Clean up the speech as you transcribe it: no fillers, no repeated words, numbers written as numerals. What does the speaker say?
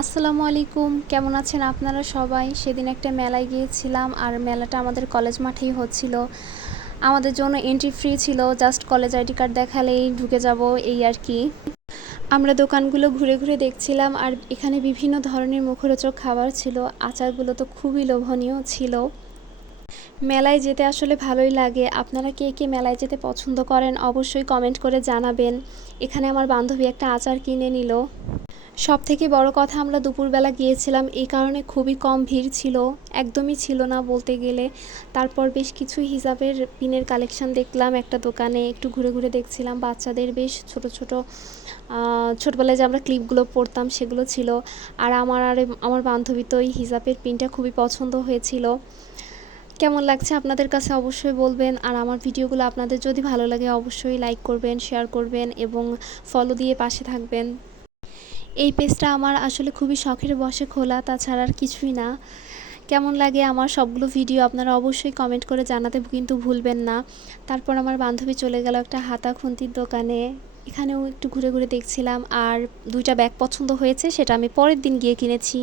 আসসালামু আলাইকুম, কেমন আছেন আপনারা সবাই? সেদিন একটা মেলায় গিয়েছিলাম আর মেলাটা আমাদের কলেজ মাঠেই হচ্ছিল। আমাদের জন্য এন্ট্রি ফ্রি ছিল, জাস্ট কলেজ আইডি কার্ড দেখালেই ঢুকে যাব, এই আর কি। আমরা দোকানগুলো ঘুরে ঘুরে দেখছিলাম আর এখানে বিভিন্ন ধরনের মুখরোচক খাবার ছিল। আচারগুলো তো খুবই লোভনীয় ছিল। মেলায় যেতে আসলে ভালোই লাগে। আপনারা কে কে মেলায় যেতে পছন্দ করেন অবশ্যই কমেন্ট করে জানাবেন। এখানে আমার বান্ধবী একটা আচার কিনে নিল। সবথেকে বড় কথা, আমরা দুপুরবেলা গিয়েছিলাম, এই কারণে খুবই কম ভিড় ছিল, একদমই ছিল না বলতে গেলে। তারপর বেশ কিছু হিসাবের পিনের কালেকশন দেখলাম একটা দোকানে, একটু ঘুরে ঘুরে দেখছিলাম। বাচ্চাদের বেশ ছোট ছোট ছোটবেলায় যে আমরা ক্লিপগুলো পরতাম সেগুলো ছিল। আর আমার বান্ধবী তো এই হিসাবের পিনটা খুবই পছন্দ হয়েছিল। কেমন লাগছে আপনাদের কাছে অবশ্যই বলবেন। আর আমার ভিডিওগুলো আপনাদের যদি ভালো লাগে অবশ্যই লাইক করবেন, শেয়ার করবেন এবং ফলো দিয়ে পাশে থাকবেন। এই পেজটা আমার আসলে খুবই শখের বশে খোলা, তাছাড়া আর কিছুই না। কেমন লাগে আমার সবগুলো ভিডিও আপনারা অবশ্যই কমেন্ট করে জানাতে কিন্তু ভুলবেন না। তারপর আমার বান্ধবী চলে গেল একটা হাতা খুন্তির দোকানে, এখানেও একটু ঘুরে ঘুরে দেখছিলাম। আর দুইটা ব্যাগ পছন্দ হয়েছে, সেটা আমি পরের দিন গিয়ে কিনেছি।